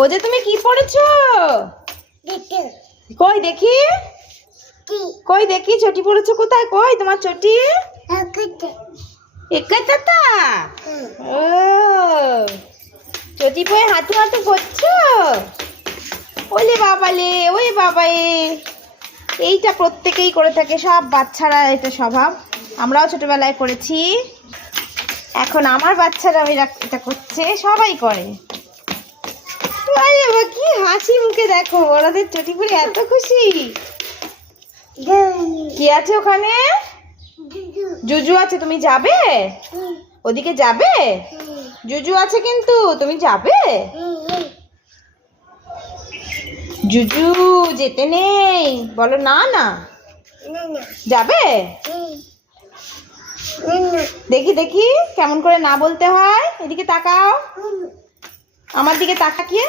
ও যে তুমি কি পড়েছো? কই দেখি, কই দেখি চটি পড়েছো কোথায়? কই তোমার চটি? একাটা। ও চটি পরে হাঁটু হাঁটু করছো? ওলে বাবালে, ওই বাবাই, এইটা প্রত্যেকেই করে থাকে, সব বাচ্চারা এটা স্বভাব। আমরাও ছোটবেলায় করেছি, এখন আমার বাচ্চারাও এটা করছে, সবাই করে। কি হাসি মুখে দেখো, ওরাদের চটি পরে এত খুশি। কি আছে ওখানে? জুজু আছে, তুমি যাবে? ওদিকে যাবে? জুজু আছে কিন্তু, তুমি যাবে? জুজু যেতে নেই, বলো না না। যাবে? দেখি দেখি কেমন করে না বলতে হয়। এদিকে তাকাও, আমার দিকে তাকাকিয়ে।